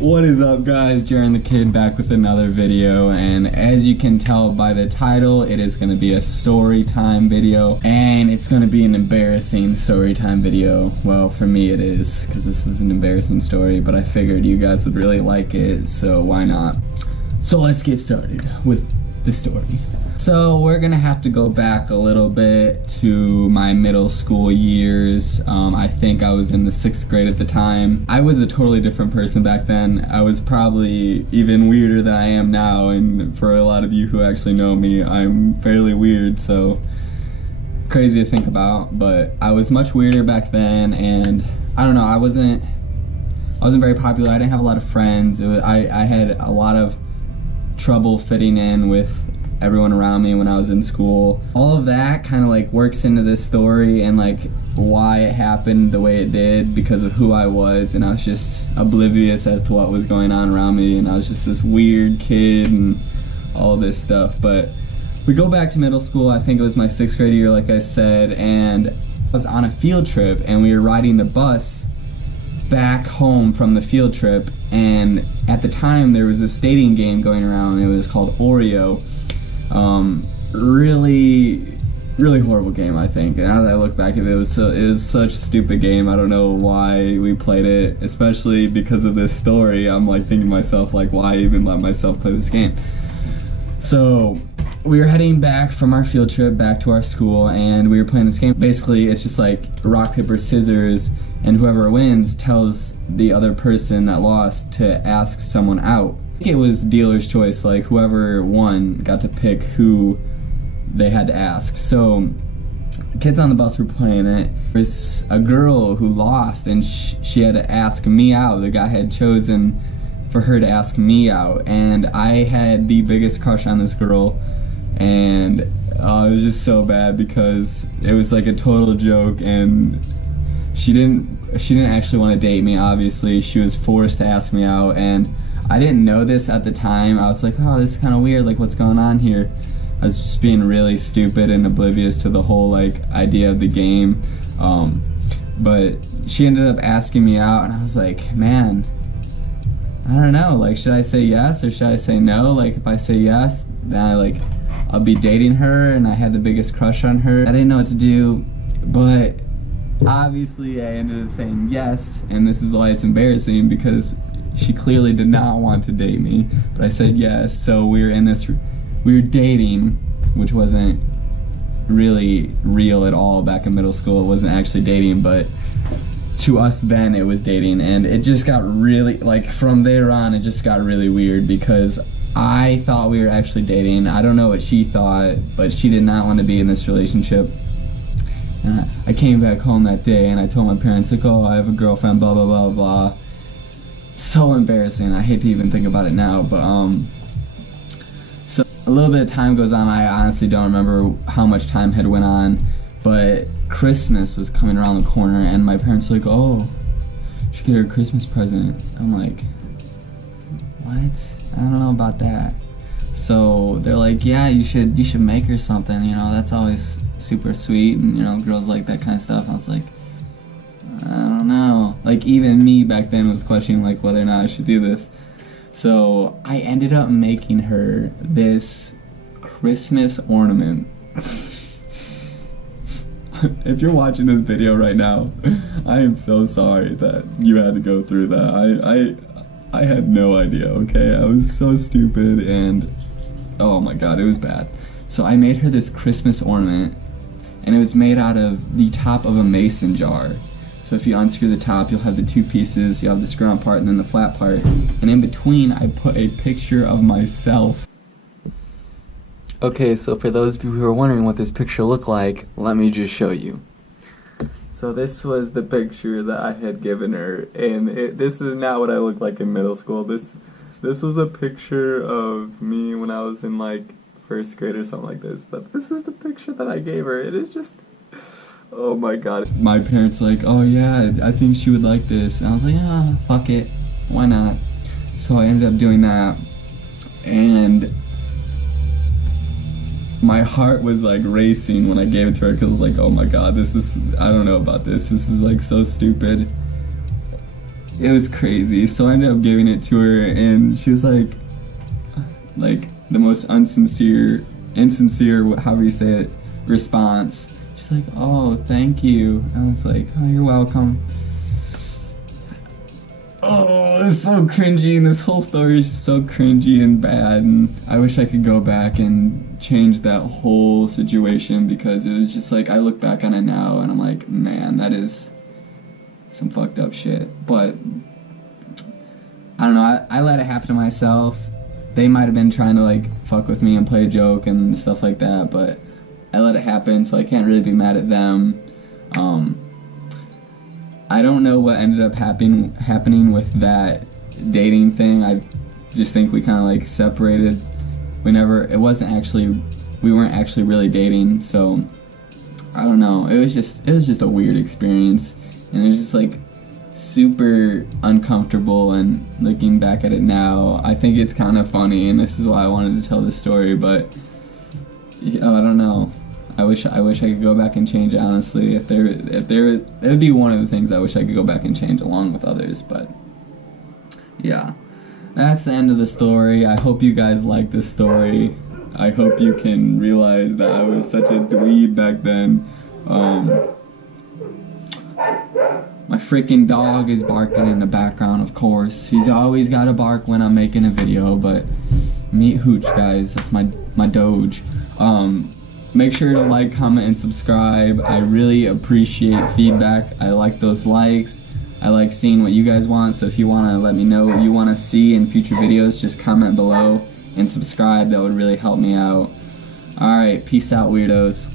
What is up, guys? JeranTheKid back with another video, and as you can tell by the title, it is going to be a story time video, and it's going to be an embarrassing story time video. Well, for me it is, because this is an embarrassing story, but I figured you guys would really like it, so why not? So let's get started with the story. So we're gonna have to go back a little bit to my middle school years. I think I was in the 6th grade at the time. I was a totally different person back then. I was probably even weirder than I am now, and for a lot of you who actually know me, I'm fairly weird, so crazy to think about. But I was much weirder back then, and I don't know, I wasn't very popular. I didn't have a lot of friends. I had a lot of trouble fitting in with everyone around me when I was in school. All of that kind of like works into this story and like why it happened the way it did, because of who I was, and I was just oblivious as to what was going on around me, and I was just this weird kid and all this stuff. But we go back to middle school. I think it was my 6th grade year, like I said, and I was on a field trip, and we were riding the bus back home from the field trip, and at the time there was this dating game going around. It was called Oreo. Really horrible game, I think. And as I look back at it, it was such a stupid game. I don't know why we played it, especially because of this story. I'm like thinking to myself, like, why even let myself play this game? So we were heading back from our field trip back to our school, and we were playing this game. Basically, it's just like rock, paper, scissors, and whoever wins tells the other person that lost to ask someone out. I think it was dealer's choice, like whoever won got to pick who they had to ask. So kids on the bus were playing it. There was a girl who lost, and she had to ask me out. The guy had chosen for her to ask me out, and I had the biggest crush on this girl, and it was just so bad because it was like a total joke, and she didn't actually want to date me. Obviously, she was forced to ask me out, and I didn't know this at the time. I was like, oh, this is kind of weird, like what's going on here? I was just being really stupid and oblivious to the whole like idea of the game. But she ended up asking me out, and I was like, man, I don't know, like should I say yes or should I say no? Like if I say yes, then I'll be dating her, and I had the biggest crush on her. I didn't know what to do, but obviously I ended up saying yes, and this is why it's embarrassing, because she clearly did not want to date me, but I said yes. So we were dating, which wasn't really real at all back in middle school. It wasn't actually dating, but to us then it was dating, and it just got really, like from there on, it just got really weird because I thought we were actually dating. I don't know what she thought, but she did not want to be in this relationship. And I came back home that day, and I told my parents, like, oh, I have a girlfriend, blah, blah, blah, blah. So embarrassing. I hate to even think about it now, but so a little bit of time goes on. I honestly don't remember how much time had went on, but Christmas was coming around the corner, and my parents were like, oh, you should get her a Christmas present. I'm like, what? I don't know about that. So they're like, yeah, you should make her something, you know, that's always super sweet, and you know, girls like that kind of stuff. I was like, I don't know. Like even me back then was questioning like whether or not I should do this. So I ended up making her this Christmas ornament. If you're watching this video right now, I am so sorry that you had to go through that. I had no idea, okay? I was so stupid, and oh my god, it was bad. So I made her this Christmas ornament, and it was made out of the top of a mason jar. So if you unscrew the top, you'll have the two pieces. You have the screw-on part and then the flat part. And in between, I put a picture of myself. Okay, so for those of you who are wondering what this picture looked like, let me just show you. So this was the picture that I had given her, and this is not what I looked like in middle school. This was a picture of me when I was in like 1st grade or something like this. But this is the picture that I gave her. It is just, oh my god. My parents were like, oh yeah, I think she would like this. And I was like, ah, fuck it, why not? So I ended up doing that, and my heart was like racing when I gave it to her, because I was like, oh my god, this is, I don't know about this is like so stupid. it was crazy. So I ended up giving it to her, and she was like the most insincere, however you say it, response. She's like, "Oh, thank you." I was like, "Oh, you're welcome." Oh, it's so cringy, and this whole story is just so cringy and bad, and I wish I could go back and change that whole situation, because it was just like, I look back on it now and I'm like, man, that is some fucked up shit. But I don't know, I let it happen to myself. They might have been trying to like fuck with me and play a joke and stuff like that, but I let it happen, so I can't really be mad at them. I don't know what ended up happening with that dating thing. I just think we kind of like separated. We weren't actually really dating, so I don't know. It was just a weird experience, and it was just like super uncomfortable. And looking back at it now, I think it's kind of funny, and this is why I wanted to tell this story. But I don't know. I wish I could go back and change, honestly. It would be one of the things I wish I could go back and change, along with others. But yeah, that's the end of the story. I hope you guys like this story. I hope you can realize that I was such a dweeb back then. My freaking dog is barking in the background, of course. He's always got to bark when I'm making a video, but meet Hooch, guys. That's my Doge. Make sure to like, comment, and subscribe. I really appreciate feedback. I like those likes. I like seeing what you guys want, so if you want to let me know what you want to see in future videos, just comment below and subscribe. That would really help me out. Alright, peace out, weirdos.